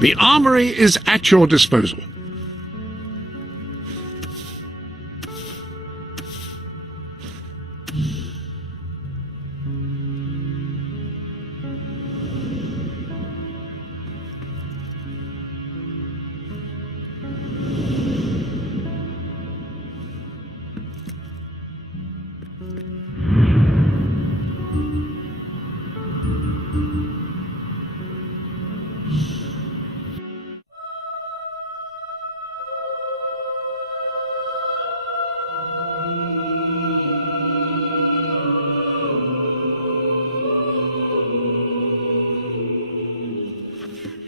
The armory is at your disposal.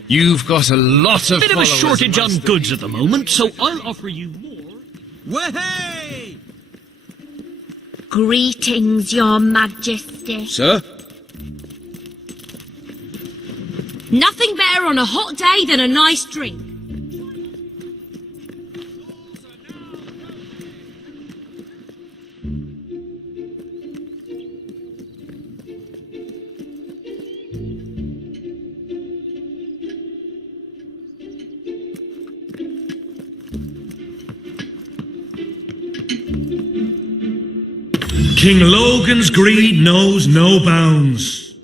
You've got a lot of Bit of a followers, shortage on Master. goods at the moment, so I'll offer you more. Way! Greetings, Your Majesty. Sir? Nothing better on a hot day than a nice drink. King Logan's greed knows no bounds.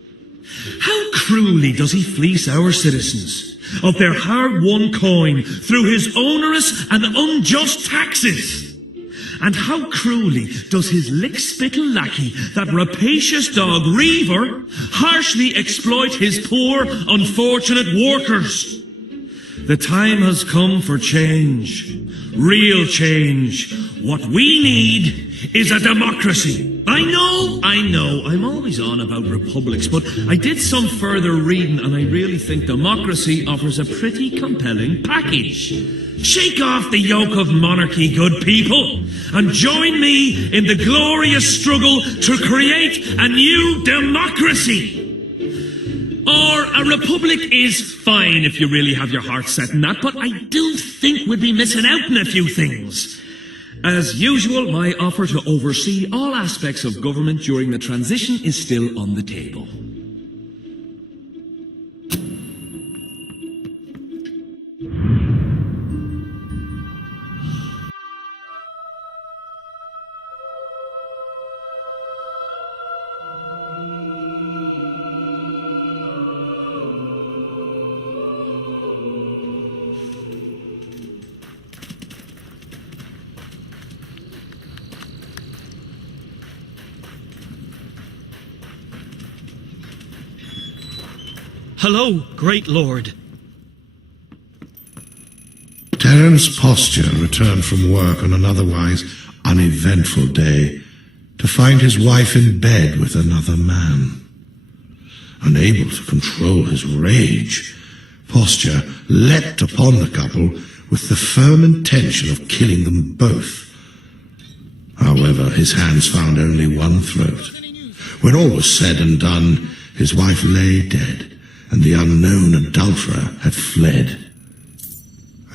How cruelly does he fleece our citizens of their hard-won coin through his onerous and unjust taxes? And how cruelly does his lick-spittle lackey, that rapacious dog Reaver, harshly exploit his poor, unfortunate workers? The time has come for change. Real change. What we need is a democracy. I know, I'm always on about republics, but I did some further reading and I really think democracy offers a pretty compelling package. Shake off the yoke of monarchy, good people, and join me in the glorious struggle to create a new democracy. Or a republic is fine if you really have your heart set on that, but I do think we'd be missing out on a few things. As usual, my offer to oversee all aspects of government during the transition is still on the table. Hello, great lord. Terence Posture returned from work on an otherwise uneventful day to find his wife in bed with another man. Unable to control his rage, Posture leapt upon the couple with the firm intention of killing them both. However, his hands found only one throat. When all was said and done, his wife lay dead, and the unknown adulterer had fled.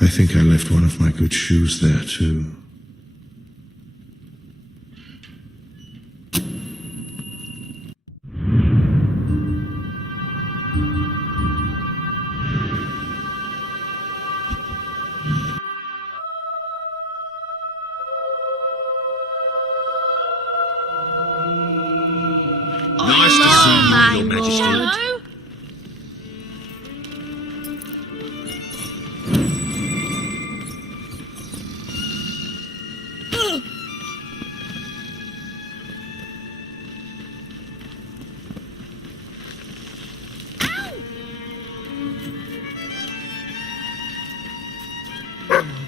I think I left one of my good shoes there, too. Nice to see you, Your Majesty. Hello.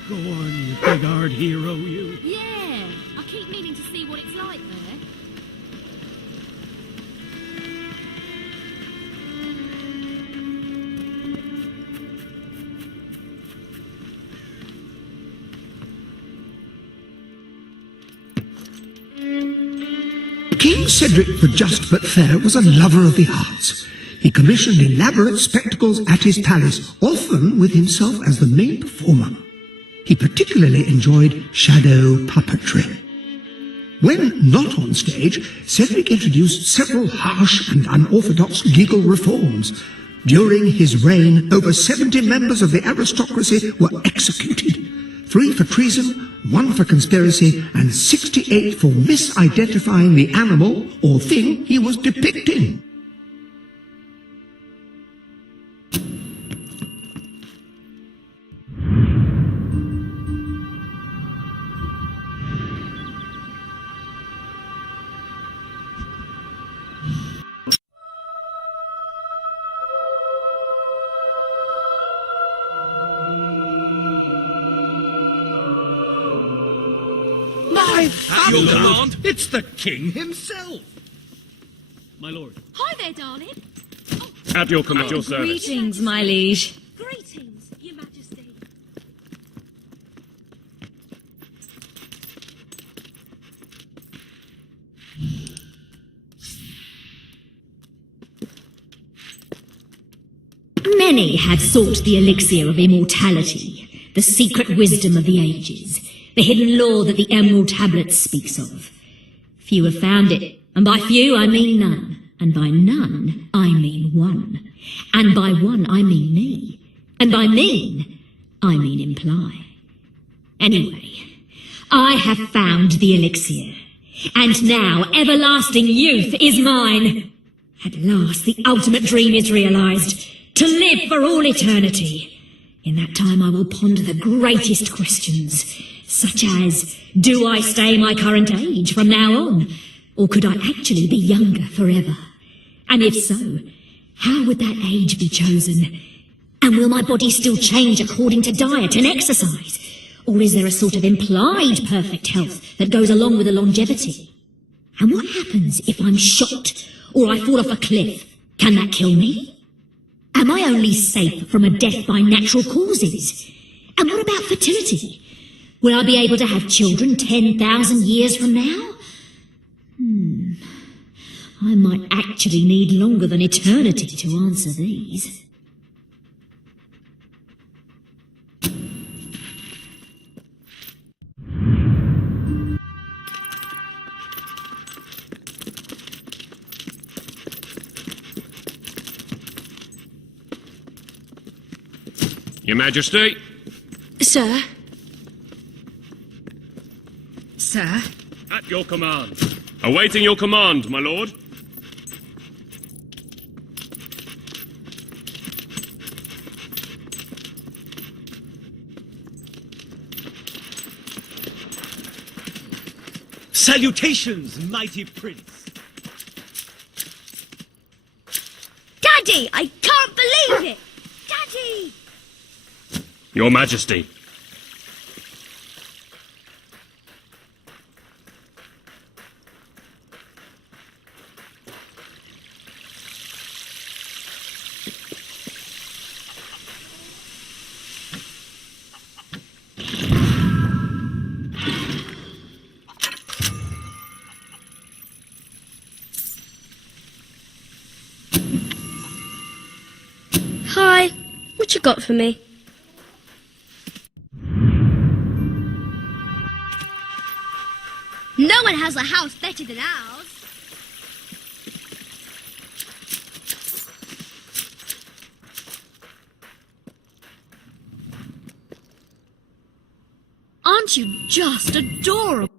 Go on, you big hard hero, you. Yeah, I keep meaning to see what it's like there. King Cedric the Just but Fair was a lover of the arts. He commissioned elaborate spectacles at his palace, often with himself as the main performer. He particularly enjoyed shadow puppetry. When not on stage, Cedric introduced several harsh and unorthodox legal reforms. During his reign, over 70 members of the aristocracy were executed. 3 for treason, 1 for conspiracy, and 68 for misidentifying the animal or thing he was depicting. At your command. It's the king himself. My lord. Hi there, darling. At your command. At your service. Greetings, my liege. Greetings, your majesty. Many have sought the elixir of immortality, the secret wisdom of the ages, the hidden law that the Emerald Tablet speaks of. Few have found it, and by few I mean none, and by none I mean one, and by one I mean me, and by mean I mean imply. Anyway, I have found the elixir, and now everlasting youth is mine. At last the ultimate dream is realized, to live for all eternity. In that time I will ponder the greatest questions, such as, do I stay my current age from now on, or could I actually be younger forever? And if so, how would that age be chosen? And will my body still change according to diet and exercise? Or is there a sort of implied perfect health that goes along with the longevity? And what happens if I'm shot, or I fall off a cliff? Can that kill me? Am I only safe from a death by natural causes? And what about fertility? Will I be able to have children 10,000 years from now? I might actually need longer than eternity to answer these. Your Majesty. Sir? Sir? At your command. Awaiting your command, my lord. Salutations, mighty prince. Daddy, I can't believe it! Daddy! Your Majesty. Hi, what you got for me? No one has a house better than ours. Aren't you just adorable?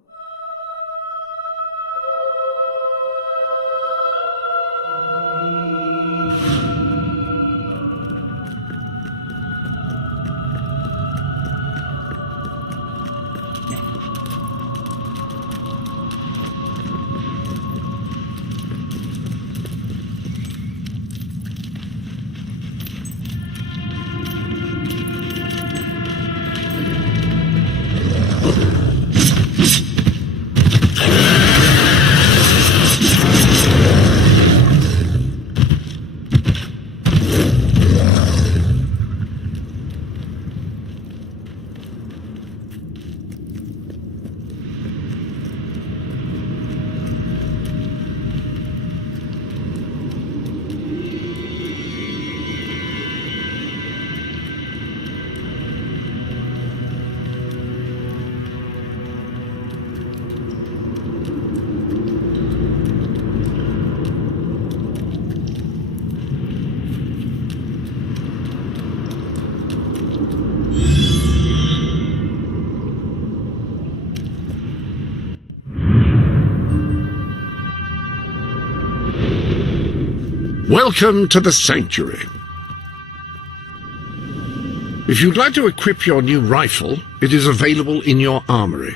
Welcome to the Sanctuary. If you'd like to equip your new rifle, it is available in your armory.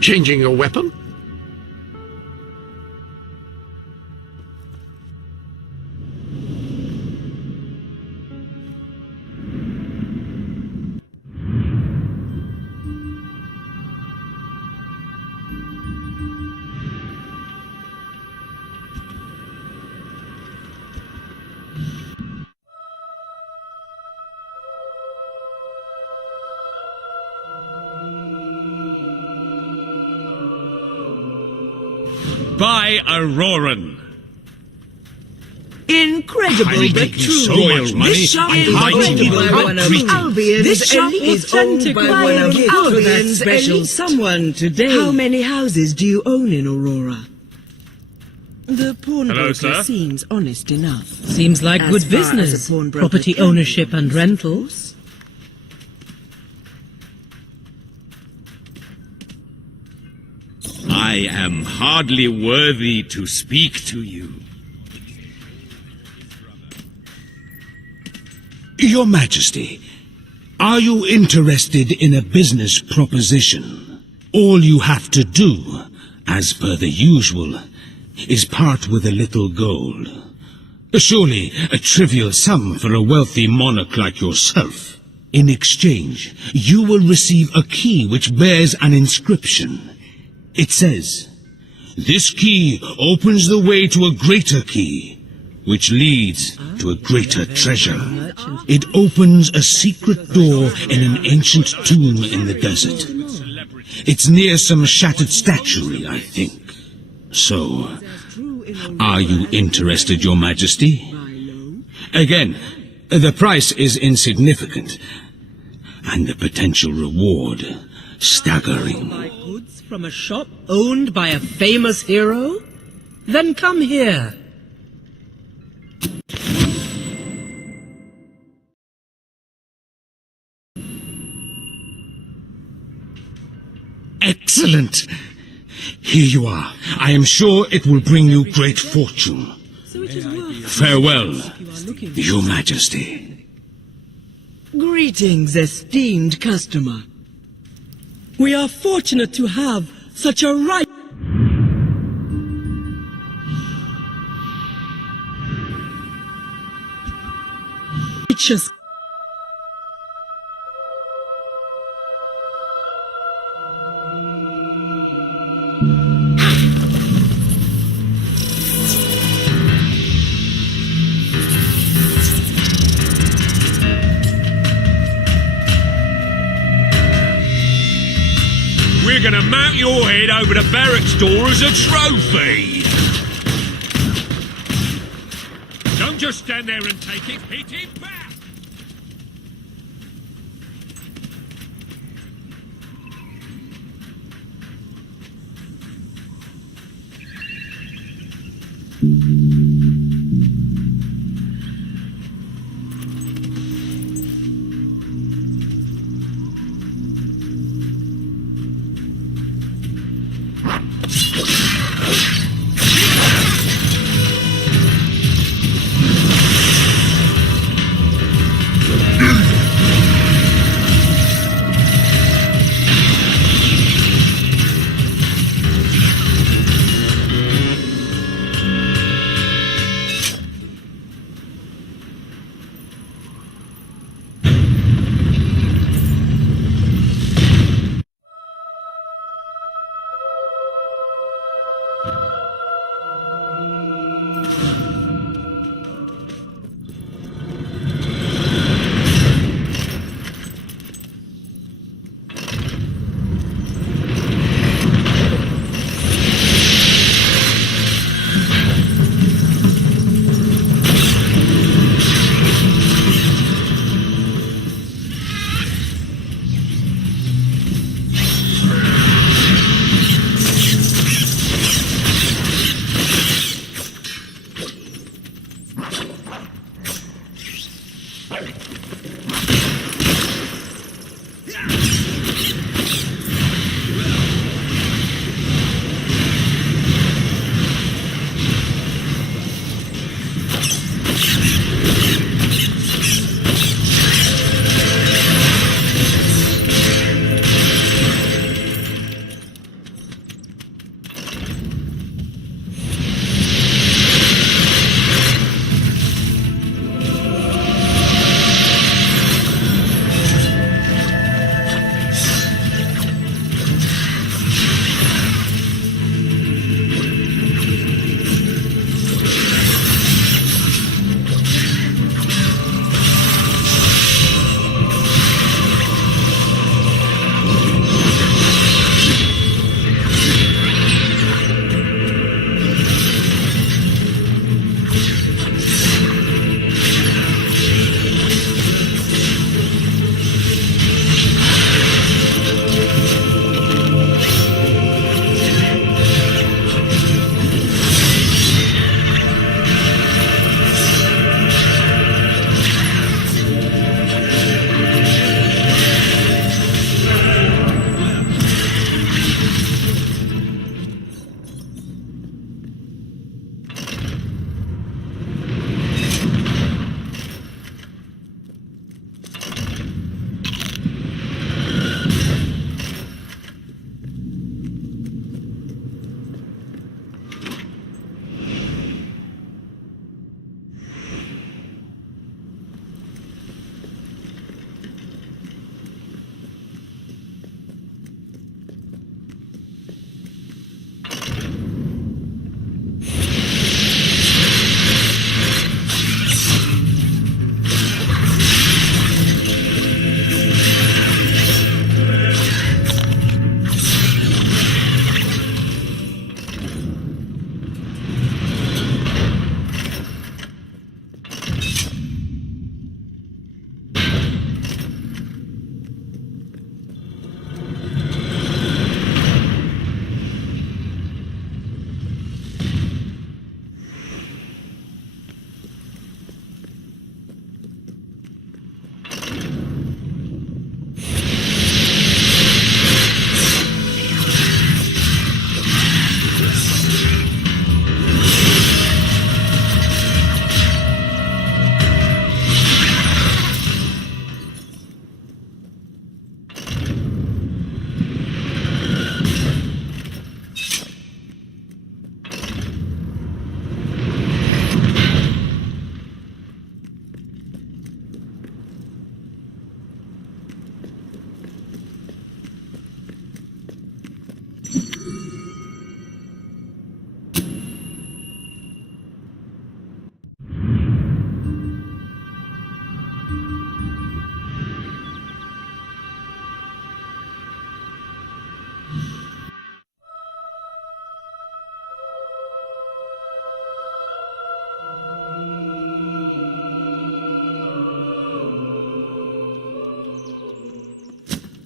Changing your weapon? By Auroran. Incredible, but true. So much money. This shop I is might owned even by not one of treat you. Albion's This shop elite. is owned by one of Albion's special elite. someone today. How many houses do you own in Aurora? The pawnbroker sir. seems honest enough. Seems like As good far as a business. pawnbroker Property can ownership be, and of rentals. course. I am hardly worthy to speak to you. Your Majesty, are you interested in a business proposition? All you have to do, as per the usual, is part with a little gold. Surely a trivial sum for a wealthy monarch like yourself. In exchange, you will receive a key which bears an inscription. It says, "This key opens the way to a greater key, which leads to a greater treasure. It opens a secret door in an ancient tomb in the desert. It's near some shattered statuary, I think. So, are you interested, Your Majesty? Again, the price is insignificant, and the potential reward staggering." Buy goods from a shop owned by a famous hero? Then come here. Excellent! Here you are. I am sure it will bring you great fortune. So it is worth Farewell, you are looking for. Your Majesty. Greetings, esteemed customer. We are fortunate to have such a righteous. We're gonna mount your head over the barracks door as a trophy. Don't just stand there and take it, hit it back.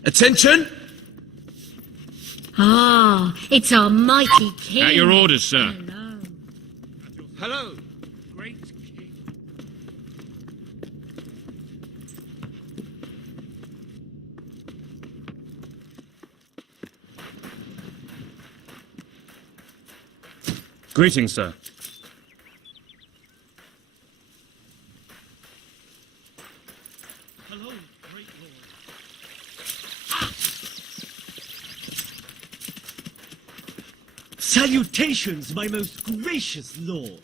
Attention! Ah, it's our mighty king. At your orders, sir. Hello. Greetings, sir. Hello, great lord. Salutations, my most gracious lord.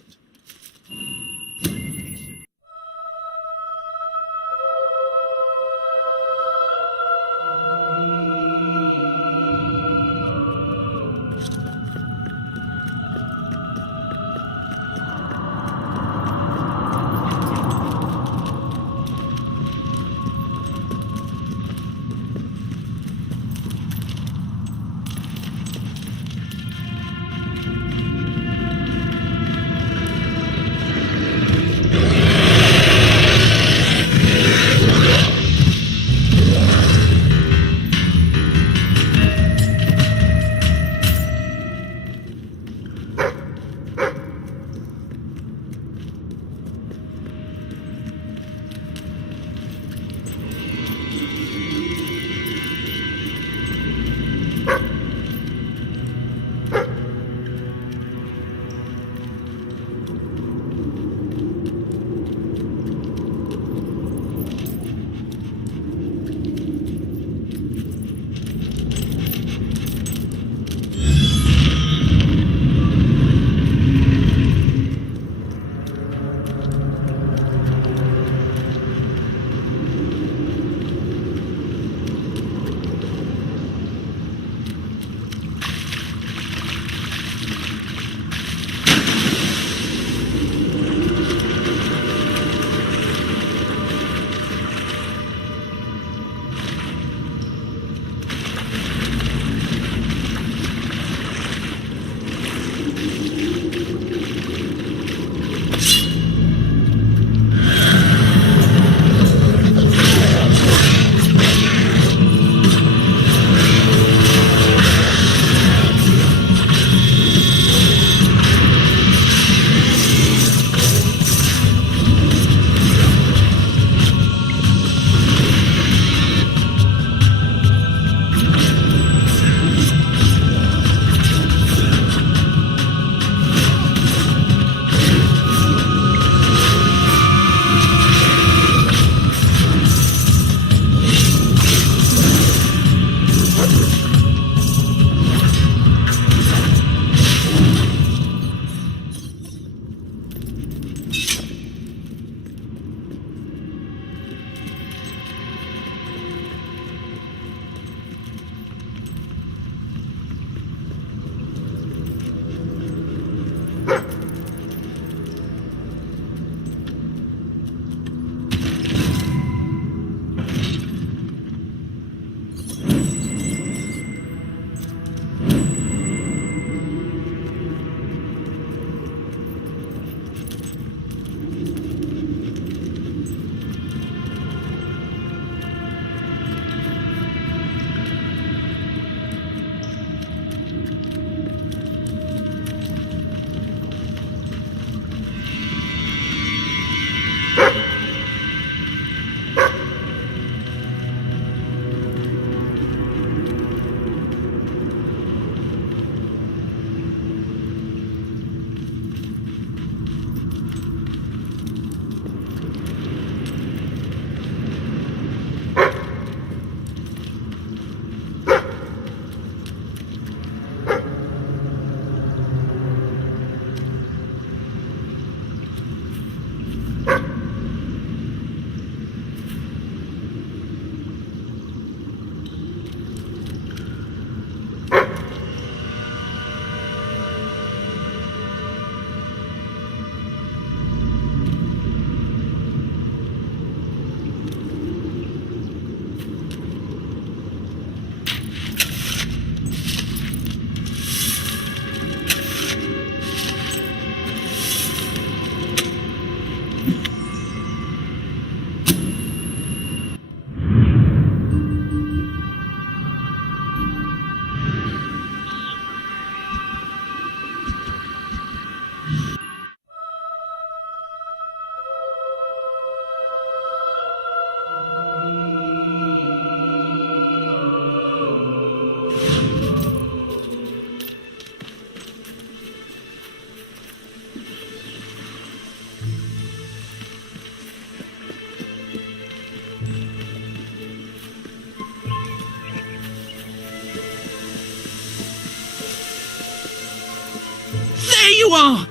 you are!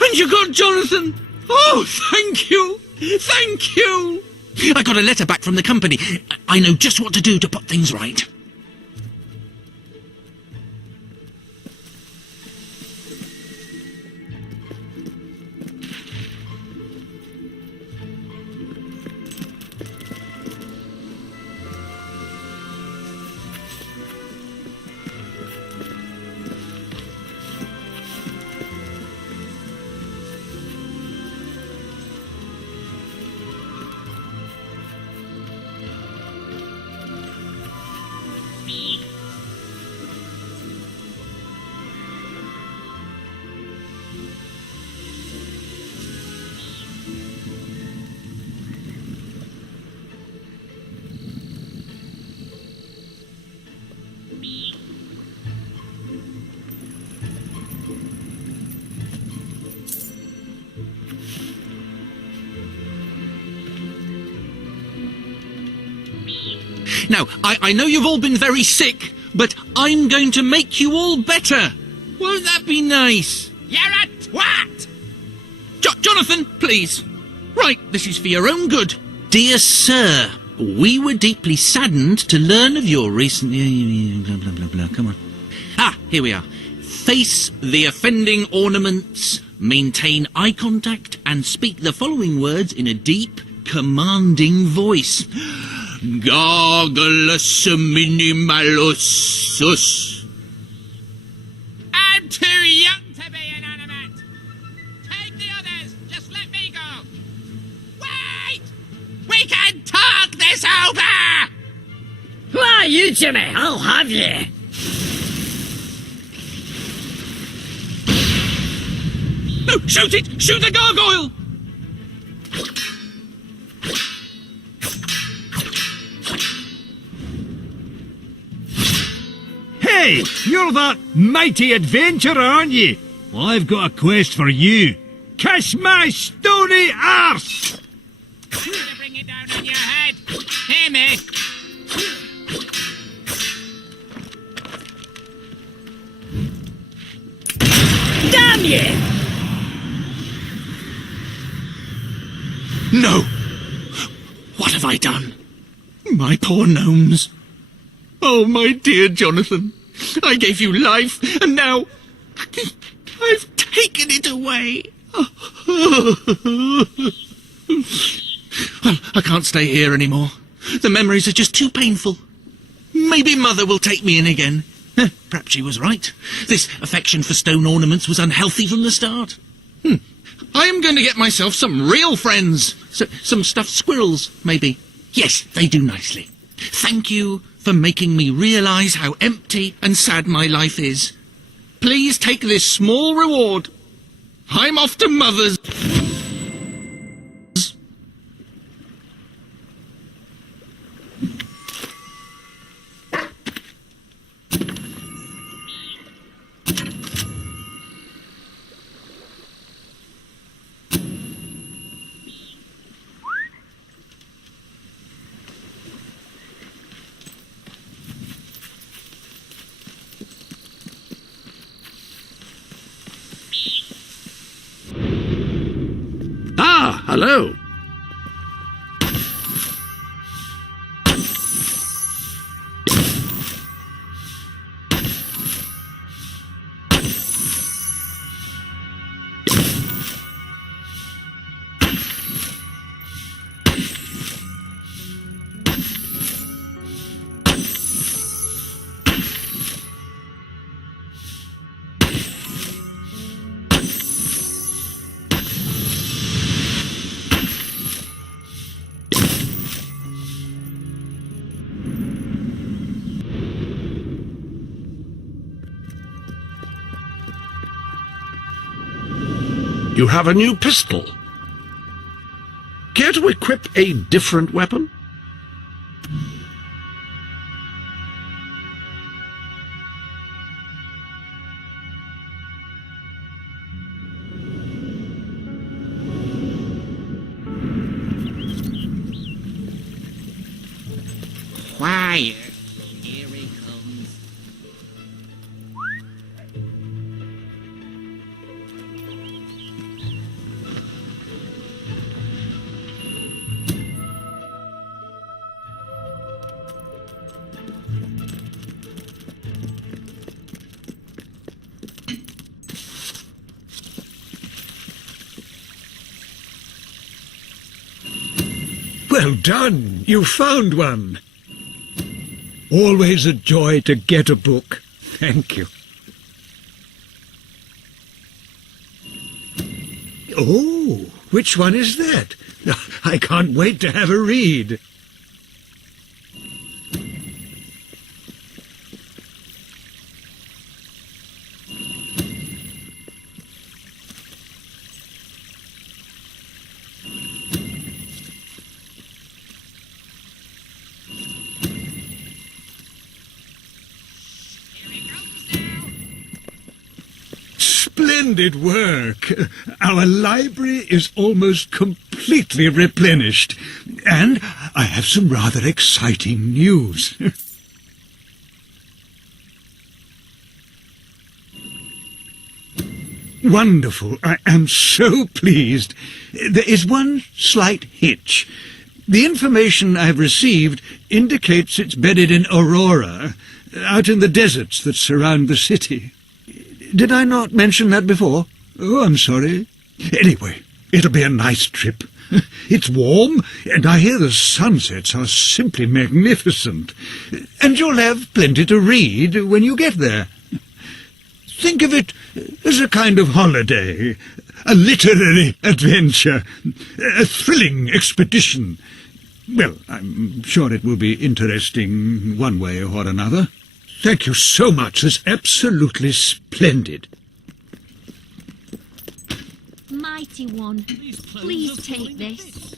And you got Jonathan! Oh, thank you! Thank you! I got a letter back from the company. I know just what to do to put things right. Now, I know you've all been very sick, but I'm going to make you all better. Won't that be nice? You're a twat! Jonathan, please. Right, this is for your own good. Dear Sir, we were deeply saddened to learn of your recent... Blah, blah, blah, blah. Come on. Ah, here we are. Face the offending ornaments, maintain eye contact, and speak the following words in a deep, commanding voice. Gargulus minimalusus. I'm too young to be inanimate. Take the others. Just let me go. Wait! We can talk this over! Who are you, Jimmy? I'll have you. No, shoot it! Shoot the gargoyle! Hey, you're that mighty adventurer, aren't you? Well, I've got a quest for you. Kiss my stony arse! To bring it down on your head. Hear me? Damn you! No! What have I done? My poor gnomes. Oh, my dear Jonathan. I gave you life, and now I've taken it away. Well, I can't stay here anymore. The memories are just too painful. Maybe Mother will take me in again. Perhaps she was right. This affection for stone ornaments was unhealthy from the start. I am going to get myself some real friends. Some stuffed squirrels, maybe. Yes, they do nicely. Thank you for making me realise how empty and sad my life is. Please take this small reward. I'm off to Mother's. Ah, hello. You have a new pistol. Care to equip a different weapon? Quiet. Here he comes. Well done. You found one. Always a joy to get a book. Thank you. Oh, which one is that? I can't wait to have a read. Splendid work. Our library is almost completely replenished. And I have some rather exciting news. Wonderful. I am so pleased. There is one slight hitch. The information I've received indicates it's bedded in Aurora, out in the deserts that surround the city. Did I not mention that before? Oh, I'm sorry. Anyway, it'll be a nice trip. It's warm, and I hear the sunsets are simply magnificent. And you'll have plenty to read when you get there. Think of it as a kind of holiday, a literary adventure, a thrilling expedition. Well, I'm sure it will be interesting one way or another. Thank you so much. It's absolutely splendid. Mighty one, please take this.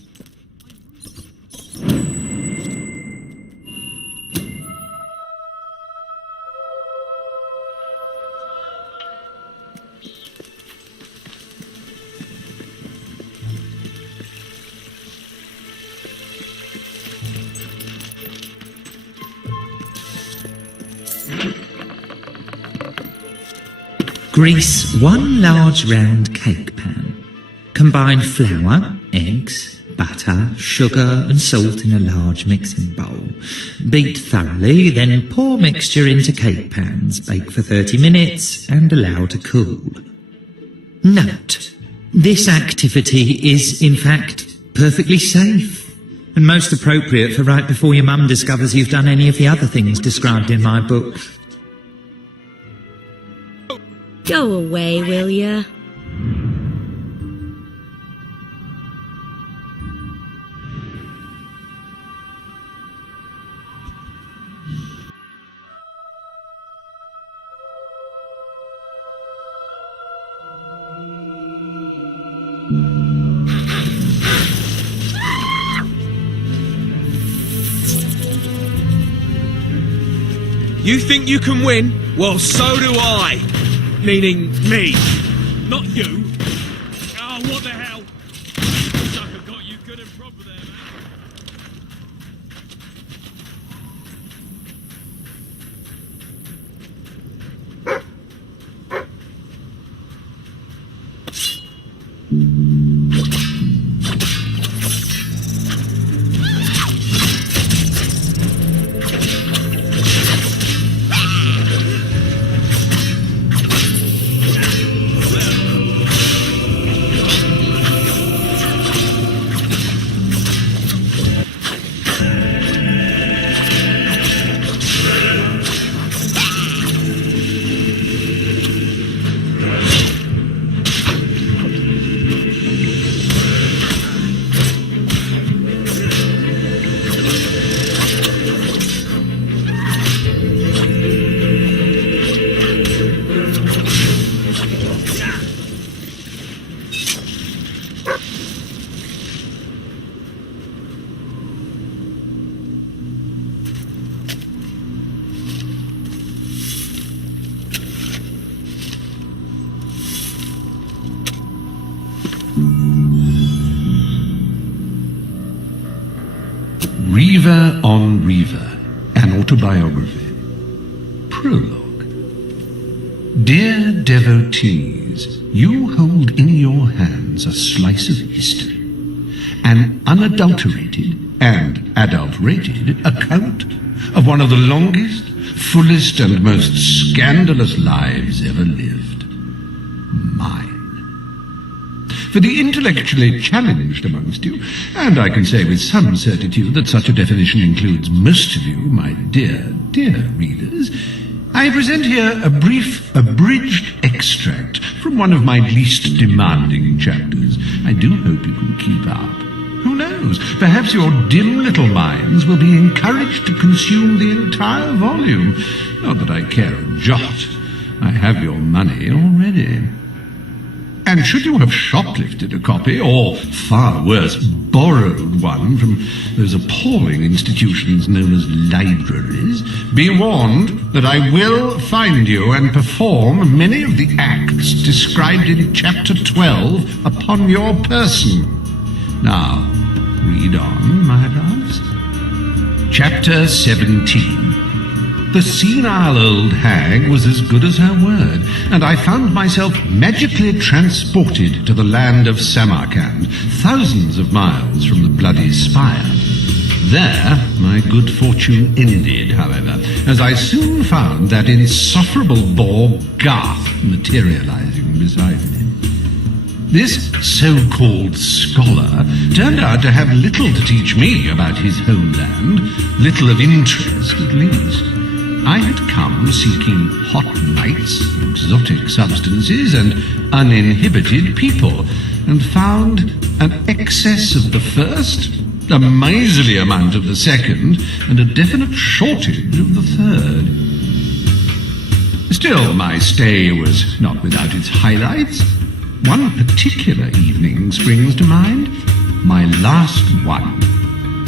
Grease 1 large round cake pan. Combine flour, eggs, butter, sugar and salt in a large mixing bowl. Beat thoroughly, then pour mixture into cake pans. Bake for 30 minutes and allow to cool. Note: this activity is, in fact, perfectly safe and most appropriate for right before your mum discovers you've done any of the other things described in my book. Go away, will ya? You think you can win? Well, so do I. Meaning me, not you. Oh, what the hell? Sucker got you good and proper there, Reaver on Reaver, an autobiography. Prologue. Dear devotees, you hold in your hands a slice of history, an unadulterated and adulterated account of one of the longest, fullest and most scandalous lives ever lived. Mine. for the intellectually challenged amongst you, and I can say with some certitude that such a definition includes most of you, my dear, dear readers, I present here a brief, abridged extract from one of my least demanding chapters. I do hope you can keep up. Who knows? Perhaps your dim little minds will be encouraged to consume the entire volume. Not that I care a jot. I have your money already. And should you have shoplifted a copy, or, far worse, borrowed one from those appalling institutions known as libraries, be warned that I will find you and perform many of the acts described in Chapter 12 upon your person. Now, read on, my loves. Chapter 17. The senile old hag was as good as her word, and I found myself magically transported to the land of Samarkand, thousands of miles from the bloody spire. There my good fortune ended, however, as I soon found that insufferable bore Garth materializing beside me. This so-called scholar turned out to have little to teach me about his homeland, little of interest at least. I had come seeking hot nights, exotic substances, and uninhibited people, and found an excess of the first, a miserly amount of the second, and a definite shortage of the third. Still, my stay was not without its highlights. One particular evening springs to mind, my last one.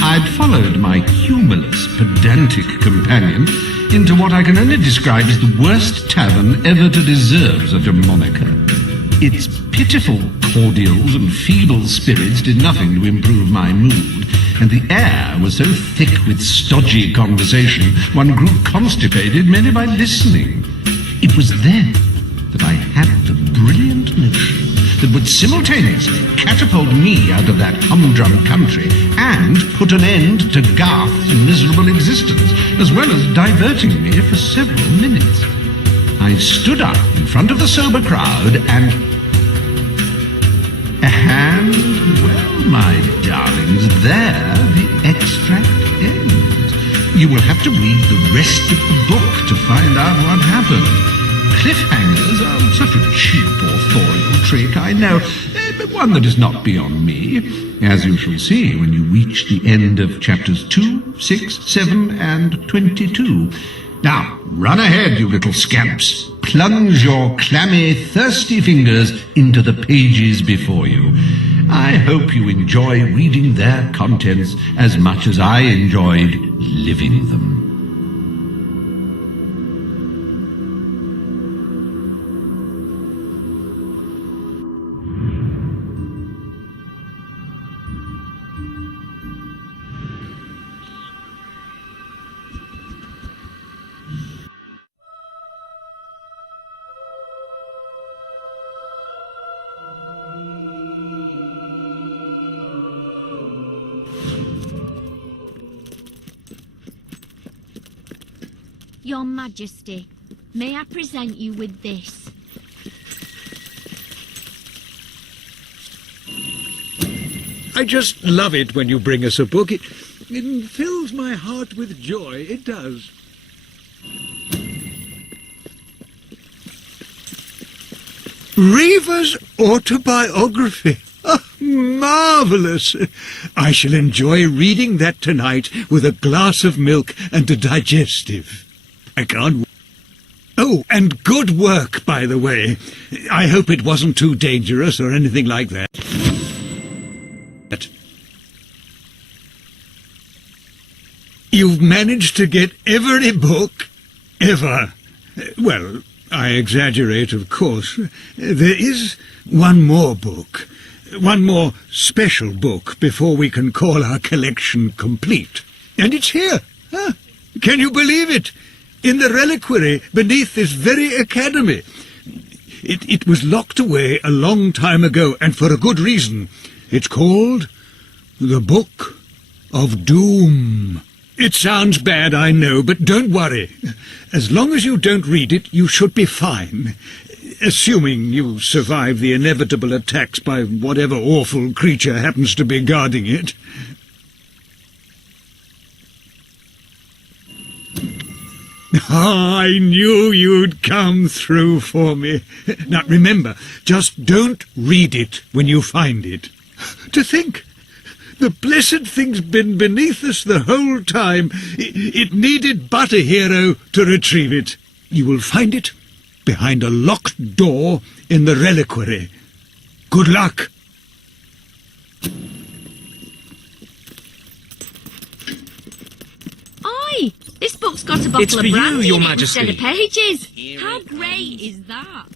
I'd followed my humorless, pedantic companion into what I can only describe as the worst tavern ever to deserve such a moniker. Its pitiful cordials and feeble spirits did nothing to improve my mood, and the air was so thick with stodgy conversation one grew constipated merely by listening. It was then that I had the brilliant notion that would simultaneously catapult me out of that humdrum country and put an end to Garth's miserable existence, as well as diverting me for several minutes. I stood up in front of the sober crowd and, well, my darlings, there the extract ends. You will have to read the rest of the book to find out what happened. Cliffhangers are such a cheap authorial trick, I know, but one that is not beyond me, as you shall see when you reach the end of chapters 2, 6, 7, and 22. Now, run ahead, you little scamps. Plunge your clammy, thirsty fingers into the pages before you. I hope you enjoy reading their contents as much as I enjoyed living them. Your Majesty, may I present you with this? I just love it when you bring us a book. It fills my heart with joy. It does. Reva's autobiography. Oh, marvellous. I shall enjoy reading that tonight with a glass of milk and a digestive. I can't... Oh, and good work, by the way. I hope it wasn't too dangerous or anything like that. You've managed to get every book ever. Well, I exaggerate, of course. There is one more book. One more special book before we can call our collection complete. And it's here. Huh? Can you believe it? In the reliquary beneath this very academy. It was locked away a long time ago, and for a good reason. It's called The Book of Doom. It sounds bad, I know, but don't worry. As long as you don't read it, you should be fine. Assuming you survive the inevitable attacks by whatever awful creature happens to be guarding it. I knew you'd come through for me. Now remember, just don't read it when you find it. To think, the blessed thing's been beneath us the whole time. It needed but a hero to retrieve it. You will find it behind a locked door in the reliquary. Good luck. Oi! This book's got a bottle It's of for you, brandy Your in it Majesty. instead of pages. How great is that?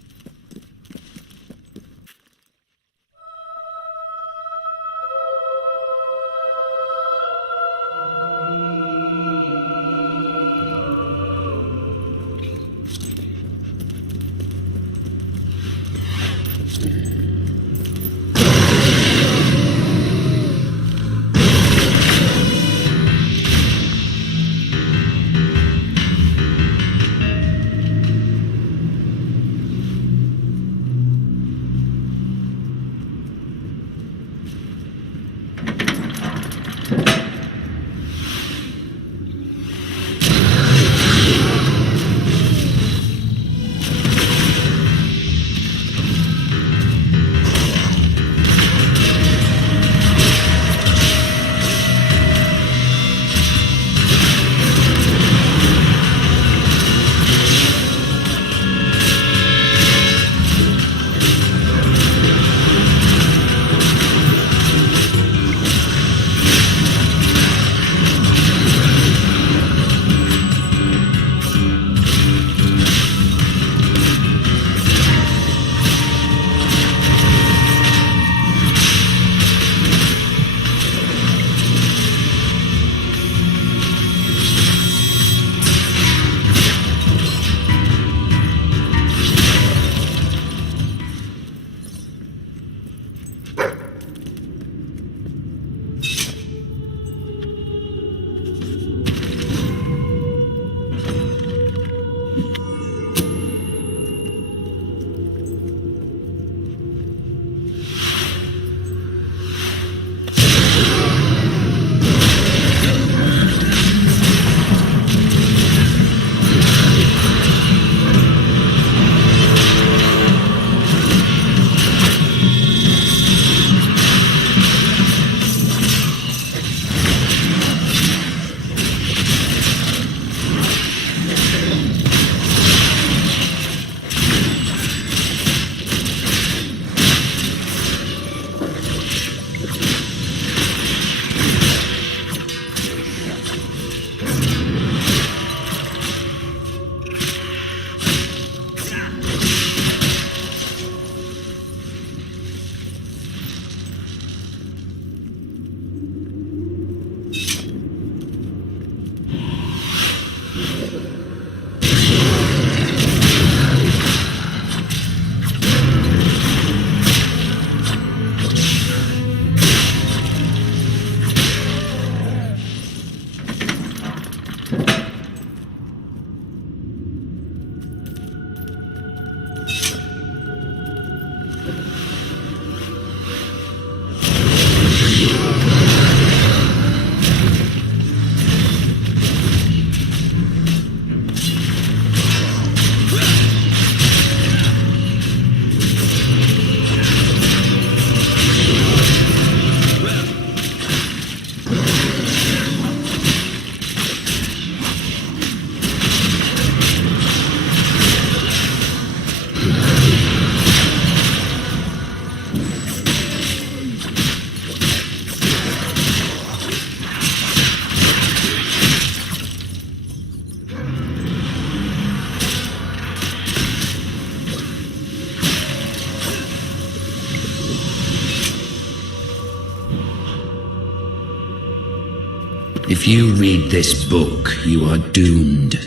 If you read this book, you are doomed.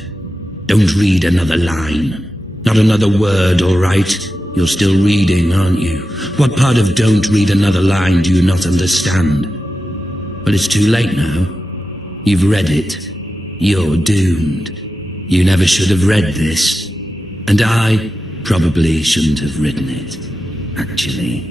Don't read another line. Not another word, all right? You're still reading, aren't you? What part of don't read another line do you not understand? Well, it's too late now. You've read it. You're doomed. You never should have read this. And I Probably shouldn't have written it, actually.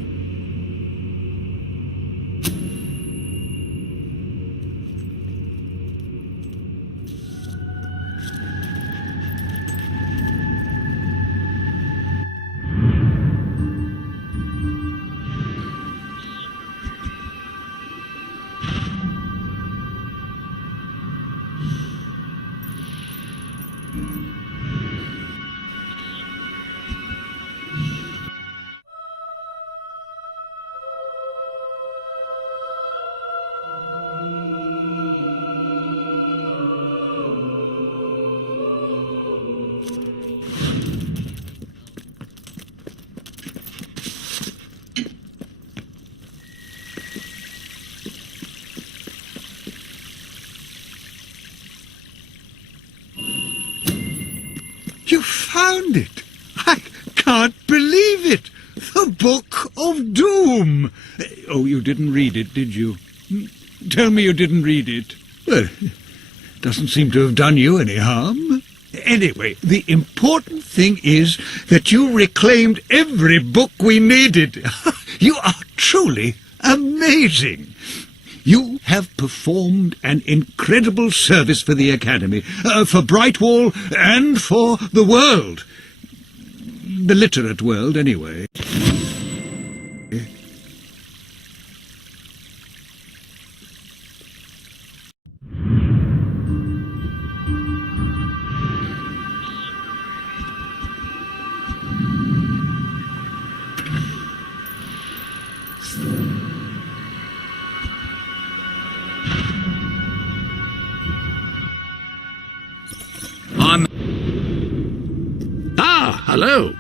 You found it! I can't believe it! The Book of Doom! Oh, you didn't read it, did you? Tell me you didn't read it. Well, it doesn't seem to have done you any harm. Anyway, the important thing is that you reclaimed every book we needed. You are truly amazing. You have performed an incredible service for the Academy, for Brightwall, and for the world. The literate world, anyway. Hello.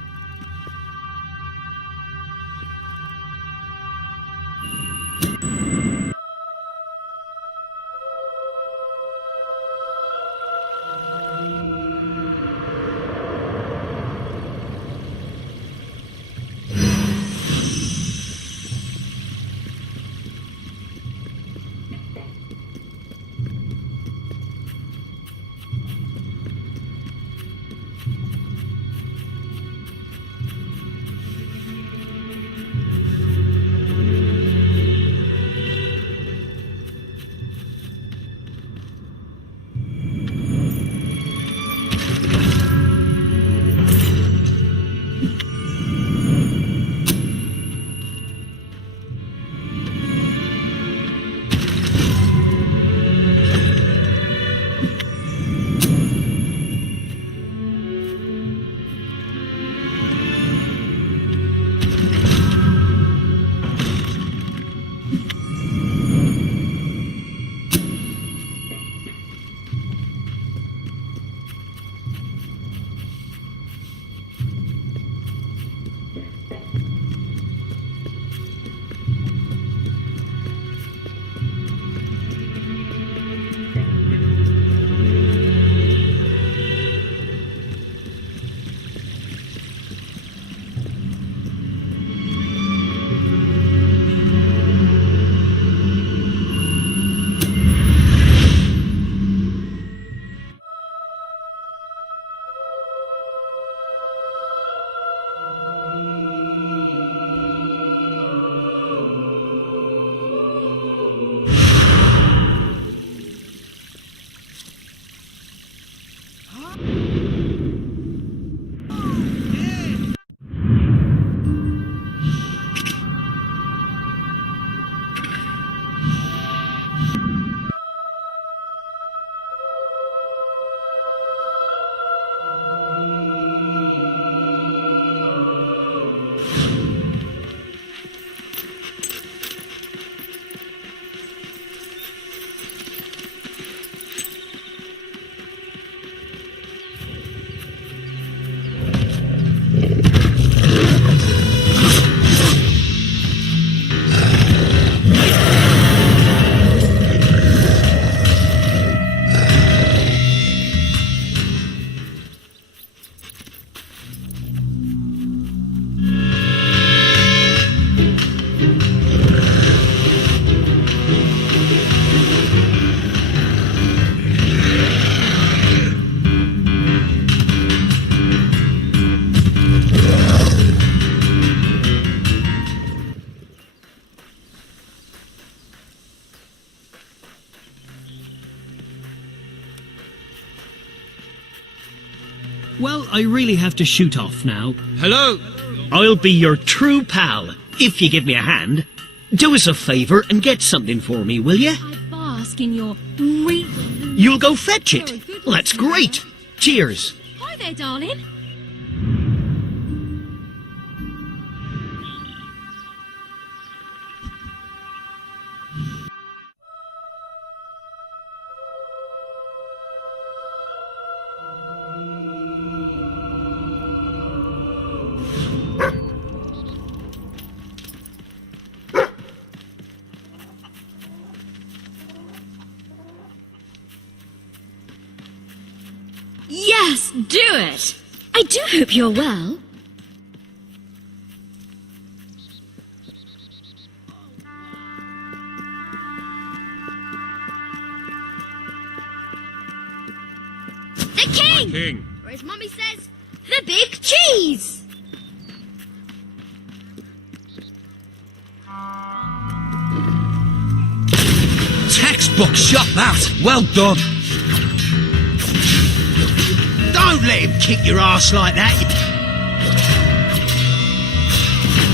I really have to shoot off now. Hello? I'll be your true pal, if you give me a hand. Do us a favour and get something for me, will you? I bask in your You'll go fetch it. Well, that's great. Cheers. Hi there, darling. Yes, do it. I do hope you're well. The king! King. Or as Mummy says, the big cheese! Textbook shot that. Well done. Don't let him kick your ass like that.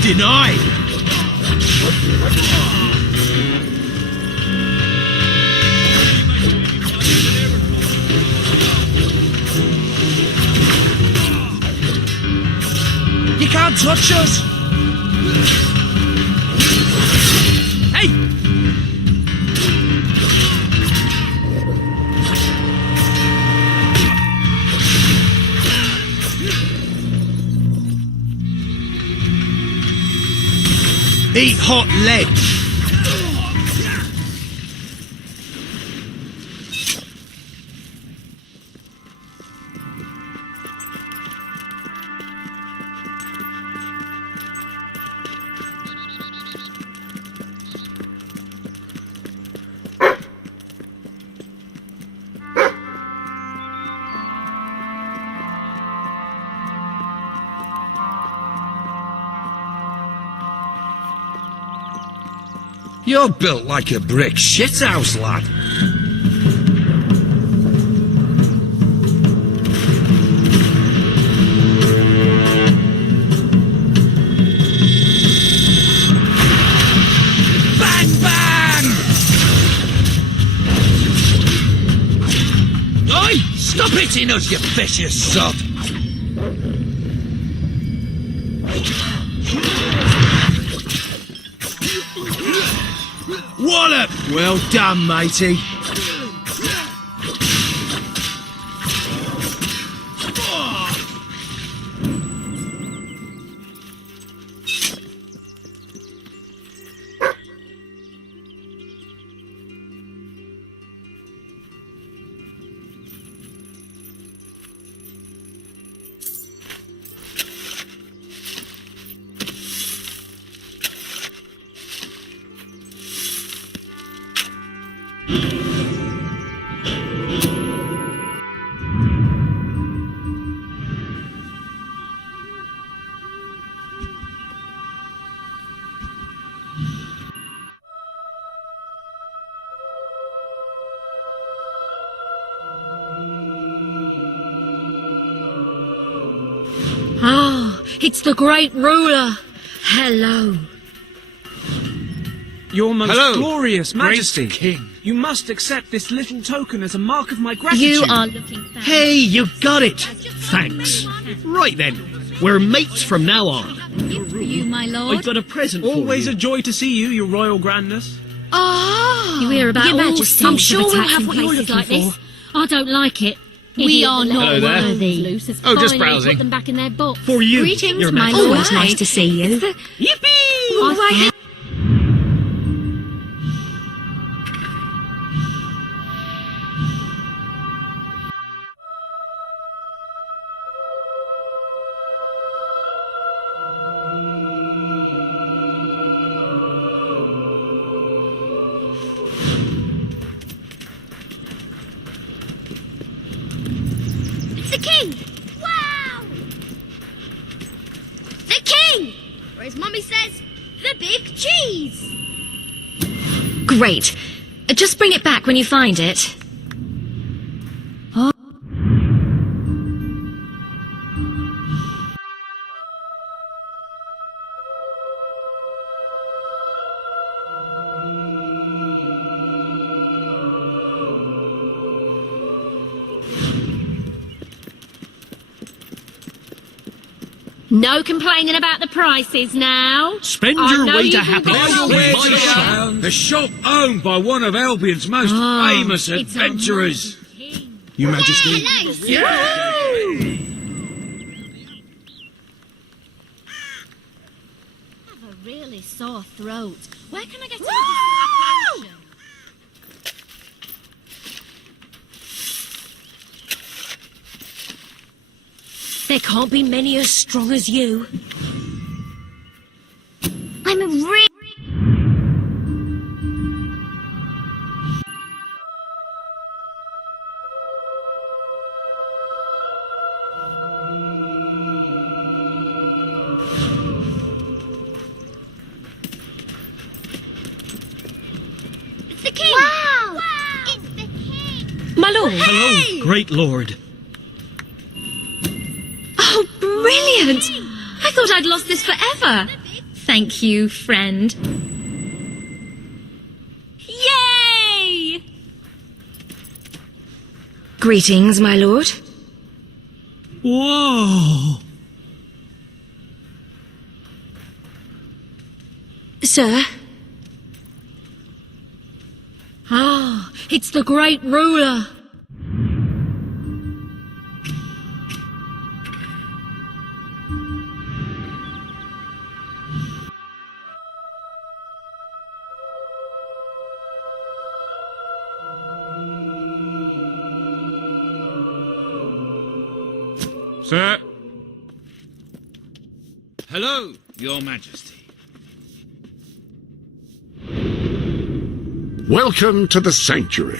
Deny. You can't touch us. Hey! Eat hot lead. You're built like a brick shithouse, lad. Bang, bang! Oi! Stop hitting us, you vicious sod! Wallop! Well done, matey. Ah, it's the great ruler. Hello. Your most Hello, glorious Majesty. great king. You must accept this little token as a mark of my gratitude. You are looking fantastic. Hey, you got it. Thanks. Right then, we're mates from now on. For you, my lord. I've got a present Always for a you. joy to see you, your royal grandness. Ah, You hear about Your all Majesty. sorts I'm sure of we'll attacks have in what you're places looking like this. for. I don't like it. We Idiot are not Hello there. worthy. Oh, just Finally browsing. Put them back in their box. For you, Greetings, Your my Majesty. lord. Always nice to see you. Yippee! It's the king! Wow! The king! Or as Mummy says, the big cheese! Great. Just bring it back when you find it. No complaining about the prices now. Spend I your know way you to can happiness. get Are you away aware, with sir? it. The shop owned by one of Albion's most famous it's a adventurers. Your Majesty. I have a really sore throat. Where can I get some medication? There can't be many as strong as you. I'm a real... It's the king! Wow! It's the king! My lord! Hello, great lord. Oh, brilliant! I thought I'd lost this forever. Thank you, friend. Yay! Greetings, my lord. Whoa! Sir? Ah, it's the great ruler. Sir? Hello, Your Majesty. Welcome to the sanctuary.